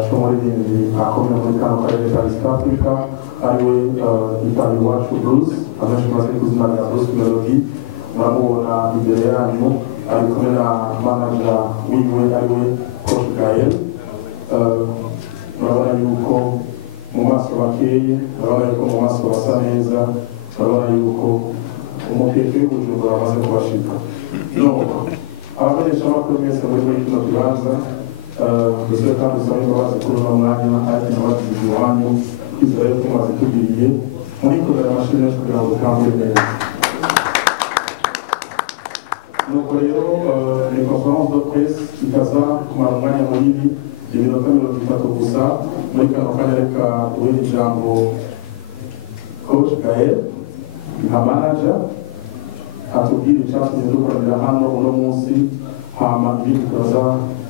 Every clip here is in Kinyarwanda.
umuririmbyi akomeye muri kano karere ka East Africa ariwe Itani Iwacu Bruce abenshi bazi ku izina rya Bruce Melody muramubona imbere yanyu ari kumwe na manager wiwe ariwe Coach Gael murabona yuko mu maso bakeye murabona yuko mu maso basa neza murabona yuko umupira w'Ubujumbura bamaze kubashika abakoresha amakuru mwese muri kino kibanza ndetse kandi usaba imbabazi kuri uno mwanya ariko n'abagize iwanyu kwizera yuko mumaze tugiriye muri kurera amashuri menshi kugira ngo dukangure neza nuko rero ni conference de presse ikaza kumara umwanya munini iminota 30 gusa muri kano kanya reka duhe ijambo Coach Gael nka manager atubwira icyatumye dukorera hano uno munsi hama ibindi tukaza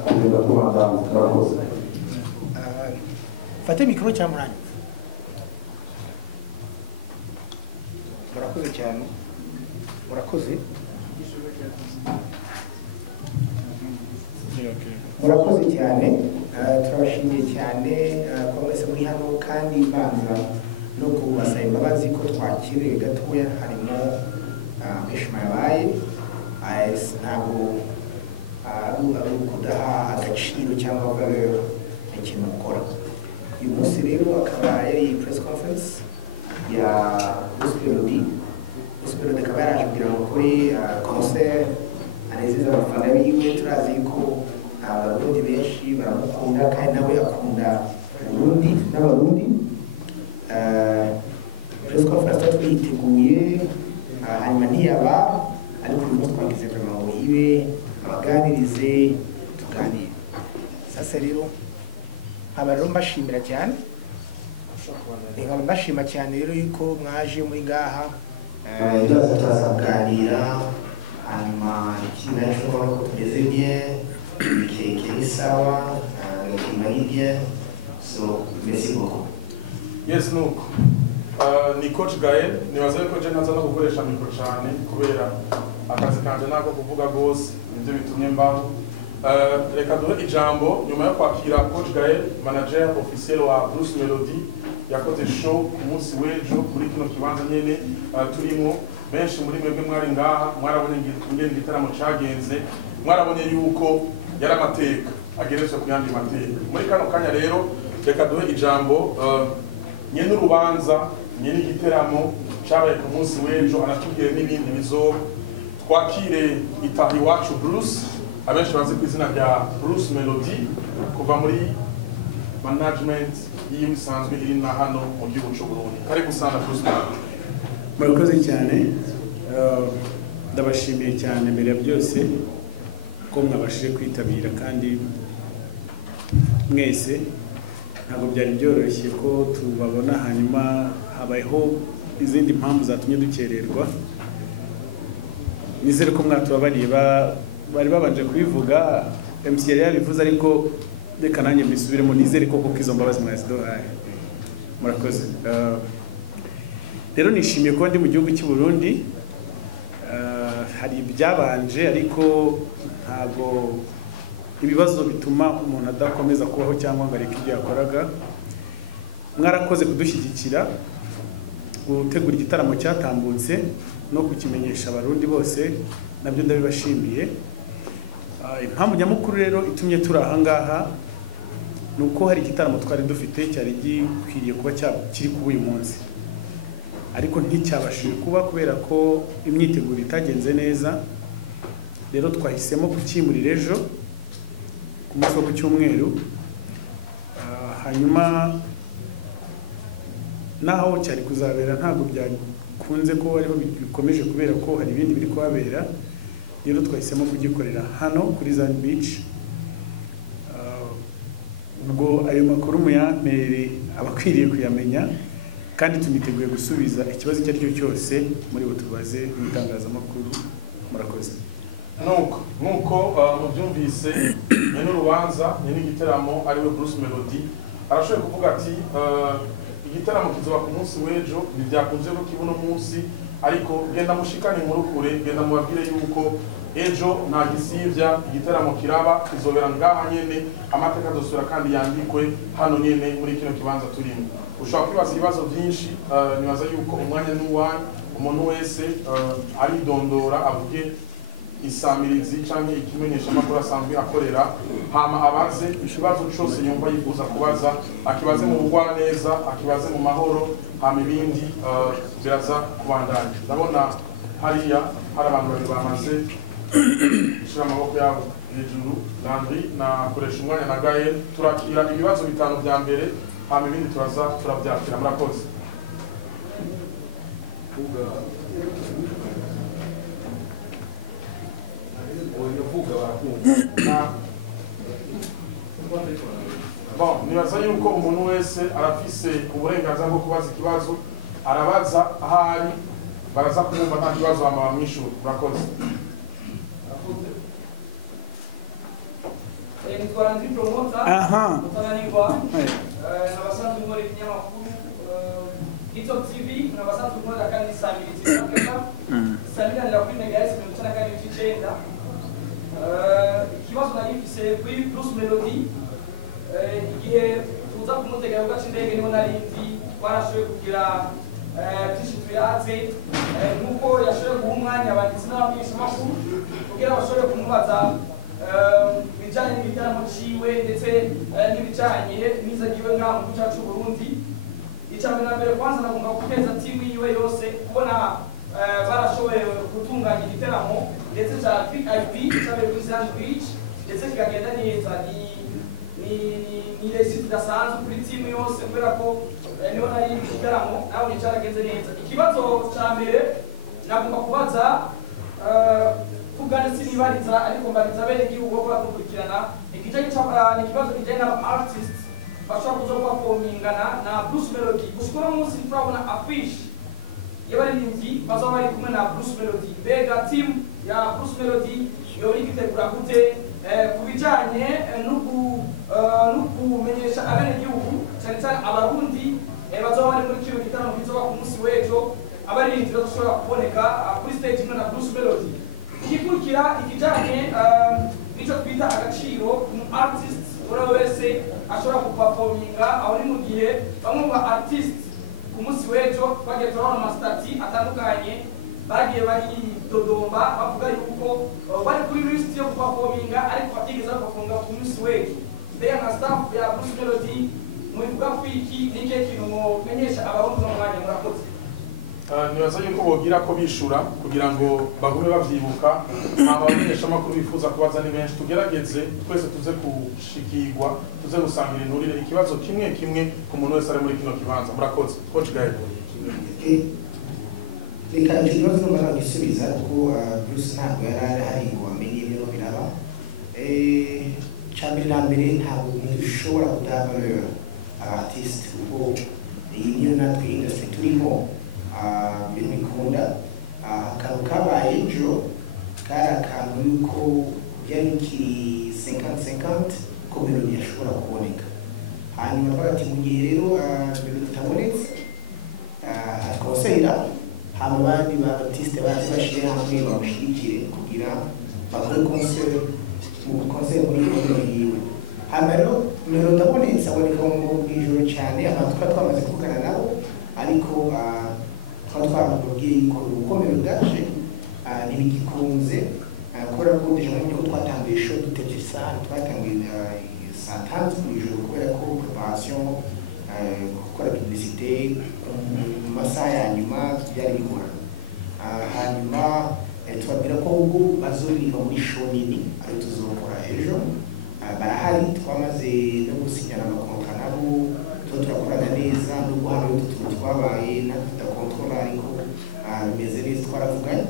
kugenda tubandana murakoze fate mikoro cyamuranye murakoze cyane murakoze murakoze cyane turabashimiye cyane ko mwese muri hano kandi banza no kubasaba imbabazi ko twakiriye gatoya harimo mishima yabaye ntabwo ari ukudaha agaciro cyangwa ikintu ukora uyu munsi rero akaba yari press conference ya Bruce Melody akaba yaraje kugira ngo kuri concert anezeza abafana biwe turazi ko abarundi benshi baramukunda kandi nawe akunda Burundi n'abarundi press conference twiteguye hanyuma ntiyaba ariko uyu munsi twagize vraiment ngo ibe abaganirize tuganire sasa rero nkaba rero mbashimira cyane nkaba mbashima cyane rero yuko mwaje muri ngaha turazaganira hanyuma ikindi nashobora ko tugeze bien keke ni sawa gakima ni bien so merci beaucoup yes nuko ni Coach Gael nibaza ko je naza no gukoresha mikro cyane kubera akazi kanje nako kuvuga gose nivyo bitumye mbaho reka duhe ijambo nyuma yo kwakira Coach Gael manager officiel wa Bruce Melody yakoze show ku munsi w'ejo muri kino kibanza nyene turimo benshi muri mwebwe mwari ngaha mwarabonye ingene igitaramo cyagenze mwarabonye yuko yari amateka ageretse ku yandi mateka muri kano kanya rero reka duhe ijambo nyene urubanza nyene igiteramo cyabaye ku munsi w'ejo anatubwire n'ibindi bizoba twakire Itani Iwacu Bruce abenshi bazi ku izina rya Bruce Melody kuva muri management yiwe isanzwe iri na hano mu gihugu cy'u Burundi kari gusana Bruce Melody murakoze cyane ndabashimiye cyane mbere ya byose ko mwabashije kwitabira kandi mwese ntabwo byari byoroshye ko tubabona hanyuma habayeho izindi mpamvu zatumye dukererwa nizere ko mwatubabariye bari babanje kubivuga MC yari yabivuze ariko reka nanjye mbisubiremo nizere ko kuko izo mbabazi mwaziduhaye murakoze rero nishimiye kuba ndi mu gihugu cy'u Burundi hari ibyabanje ariko ntabwo ibibazo bituma umuntu adakomeza kubaho cyangwa ngo areke ibyo yakoraga mwarakoze kudushyigikira gutegura igitaramo cyatambutse no kukimenyesha abarundi bose nabyo ndabibashimiye impamvu nyamukuru rero itumye turi aha ngaha ni uko hari igitaramo twari dufite cyari gikwiriye kuba kiri kuba uyu munsi ariko nticyabashije kuba kubera ko imyiteguro itagenze neza rero twahisemo kukimurira ejo ku munsi wo ku cyumweru hanyuma naho cyari kuzabera ntabwo byakunze ko ariho bikomeje kubera ko hari ibindi biri kuhabera rero twahisemo kugikorera hano kuri Zan Beach ubwo ayo makuru muyampere abakwiriye kuyamenya kandi tuniteguye gusubiza ikibazo icyo ari cyo cyose muri butubaze mu itangazamakuru murakoze nuko mubyumvise nyene urubanza nyene igiteramo ariwe Bruce Melody arashoboye kuvuga ati igitaramo kizoba ku munsi w'ejo ntibyakunze ko kibuno munsi ariko genda mushikane muri kure genda mubabwire yuko ejo nta gisivya igiteramo kiraba kizobera ngaha nyene amateka adosura kandi yandikwe hano nyene muri kino kibanza turimo ushobora kwibaza ibibazo byinshi nibaza yuko umwanya n'uwanyu umuntu wese aridondora avuge isamirizi canke ikimenyesha amakuru asanzwe akorera hama abaze ikibazo cyose yumva yifuza kubaza akibaze mu bugwaneza akibaze mu mahoro hama ibindi biraza kubandanya ndabona hariya hari abantu babiri bamaze gushyira amaboko yabo hejuru Landry na koresha umwanya na Gael turakira ibibazo bitanu bya mbere hama ibindi turaza turabyakira murakoze bon nibaza yuko umuntu wese arafise uburenganzira bwo kubaza ikibazo arabaza ahari baraza kumumva nta kibazo hama bamwishyura murakoze nitwara ndi promota mutananirwa n'abasanzwe muri kinyamakuru Gito TV n'abasanzwe muri kandi Samirizi n'akeka Samiranira kuri Megas 94.9 ikibazo nari mfise kuri Bruce Melody igihe tuza kumutegera ugaca indege niho nari ndi twarashoboye kugira t-shirt yaze nuko yashoboye guha umwanya abanditsi n'abamenyeshamakuru kugira bashobore kumubaza bijanye n'ibitaramo ciwe ndetse n'ibijanye n'izagiwe ngaha mu gihugu cacu Burundi icambere na mbere kwanza nagomba guteza timu yiwe yose kubona barashoboye gutunganya igiteramo ndetse ca VIP icambere kuri Sand Beach ndetse kikagenda neza ni resiti idasanzwe kuri timu yose kubera ko niho nari igiteramo naho nicaragenze neza ikibazo ca mbere nagomba kubaza kugana sinibariza ariko mbariza bene igihugu ko badukurikirana ikijanye n'ikibazo kijanye n'aba artist bashobora kuza kubakomingana na Bruce Melody gushikora munsi turabona affiche y'abaririmbyi bazoba bari kumwe na Bruce Melody mbega team ya Bruce Melody yori gitegura gute kubijanye no kumenyesha abene igihugu cyane cyane abarundi bazoba bari muri kino gitaramo kizoba ku munsi w'ejo abaririmbyi bazoshobora kuboneka kuri stage imwe na Bruce Melody igikurikira ikijanye nico twita agaciro mu artist ura wese ashobora kuperforminga aho ni mu gihe bamwe mu artist ku munsi w'ejo bagiye turabona amastati atandukanye bagiye bari Dodoma bavuga yuko bari kuri list yo kuperforminga ariko batigeze baperforminga ku munsi w'ejo mbega na staff ya Bruce Melody mubivuga ko iki nike kintu mumenyesha abarundi mu mwanya murakoze nibaza yuko bogira ko bishura kugira ngo bagume bavyibuka abamenyesha amakuru bifuza kubaza ni benshi tugerageze twese tuze kushikirwa tuze gusangira inturire ikibazo kimwe kimwe ku muntu wese ari muri kino kibanza murakoze coach Gael reka ikibazo mbara gisubiza ko Bruce ntabwo yari hari ngo amenye ibyo biraba cyambere na mbere ntabwo dushobora kudabarira abartist kuko iyi niyo natwe industry turimo bintu bikunda akantu kabaye ejo kari akantu yuko byari kiri 50-50 ko Melody yashobora kuboneka hanyuma twagati mu gihe rero Melody itabonetse akonsera hama abandi ba artiste bazi bashire hamwe bamushigikire kugira bakore concert muri Melody yiwe hama rero Melody itabonetse aboneka mu bw'ijoro cyane abantu twamaze kuvugana nabo ariko twababwiye ko urukomero bwaje ntibigikunze kubera ko deja mu gihugu twatangiye show dutevye sana twatangiye saa tanu mu ijoro kubera ko preparation gukora publicité mu masaha ya nyuma byari bigora hanyuma twabwira ko ubwo bazoririmba muri show nini ari tuzokora ejo barahari twamaze no gusinyana amakontra nabo turakorana neza no guhana utuntu twabaye na control ariko bimeze neza twaravuganye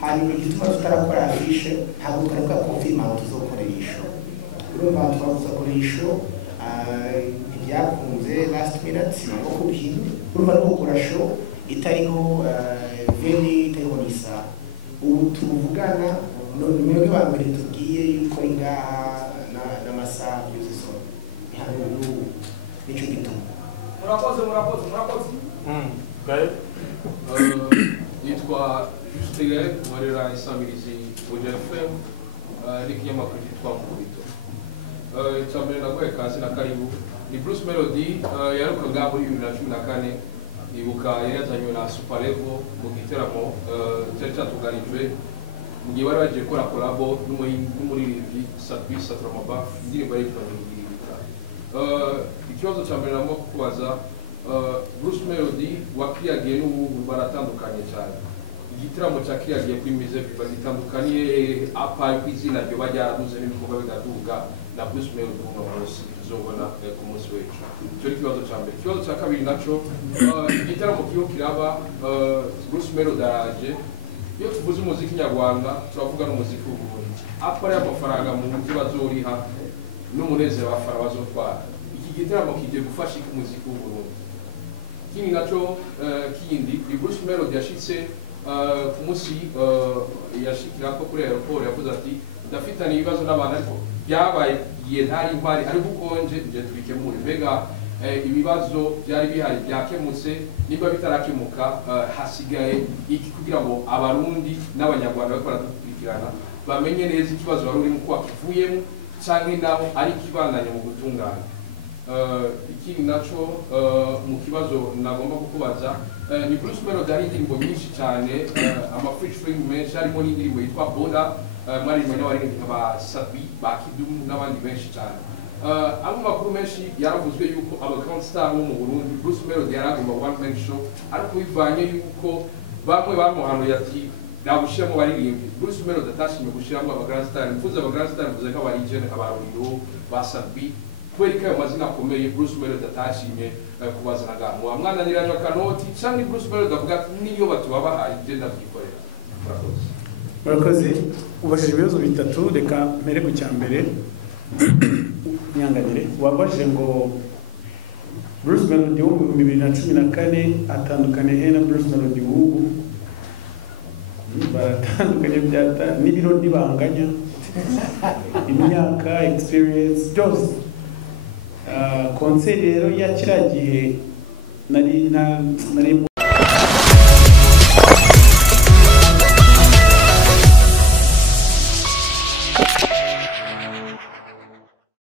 hanyuma igituma tutarakora afishe ntabwo twarakora confirma tuzokoresha urumva twakoresha ibyakunze last minute nako kubihinde urumva no gukora show itariho veni itariho nisa ubu tuvugana n'umwe wa mbere tugiye yuko ingaha n'amasaha yose so ntabwo nico gituma murakoze Gael yitwa Justire nkorera isamirizi Buja FM n'ikinyamakuru cyitwa Mukubito. Icyambere naguye kazi na karibu ni Bruce Melody yarukaga muri 2014 ibuka yazanywe na Super Level mu giteramo cyari cyatugarijwe mu gihe bari bagiye gukora collabo n'umuririmbyi Sadbi Satramaba indirimbo yitwa Ngirika. Ikibazo cyambere namo kubaza Bruce Melody wakiriyagiye n'ubu baratandukanye cyane. Igitaramo cya kiriyagiye kuri Mize bagitandukanye apa kwizina ryo bajyarabuze n'ibikorwa bigaduga na Bruce Melody mu munsi uzobona ku munsi w'ejo. Cyo ikibazo cyambere. Ikibazo cya kabiri naco igitaramo kiyo kiraba Bruce Melody araje. Iyo tuvuze umuziki nyarwanda turavuga n'umuziki w'uburundi. Apa ari amafaranga mu buryo bazoriha n'umunezero abafana bazotwara. Iki gitaramo kigiye gufasha umuziki w'uburundi. Kini naco kindi Bruce Melody yashitse ku munsi yashikira ko kuri aeroport yavuze ati ndafitanye ibibazo n'abantu ariko byabaye ntari mpari ariko ukonje nje tubikemure. Mbega ibibazo byari bihari byakemutse niba bitarakemuka hasigaye iki kugira ngo abarundi n'abanyarwanda bakora dukurikirana bamenye neza ikibazo wari urimo ko wakivuyemo canke naho ari kibandanye mu gutungana. Ikindi naco mu kibazo nagomba kukubaza ni Bruce Melody ari indirimbo nyinshi cyane ama-featuring menshi harimo n'indirimbo yitwa Boda mwari mwenye waririmbyi aba Sabi ba Kidum n'abandi benshi cyane. Abo makuru menshi yaravuzwe yuko aba grand star bo mu Burundi Bruce Melody yaragomba one man show ariko bivanye yuko bamwe bamuhanuye ati nabushiramo baririmbyi. Bruce Melody atashimye gushiramo aba grand star. Mvuze aba grand star mvuze ko aba Legend abaruriro ba Sabi kwereka ayo mazina akomeye Bruce Melody atashimye kubazanaga mu amwananiranye akanoti cyangwa Bruce Melody avuga niyo batubabahaye igenda byikorera. Murakoze ubashije ibibazo bitatu reka mpere ku cyambere nyanganire wabajije ngo Bruce Melody wo mu 2014 atandukanye he na Bruce Melody w'ubu baratandukanye byata n'ibiro ndibanganya imyaka experience byose concert rero ya kiragihe nari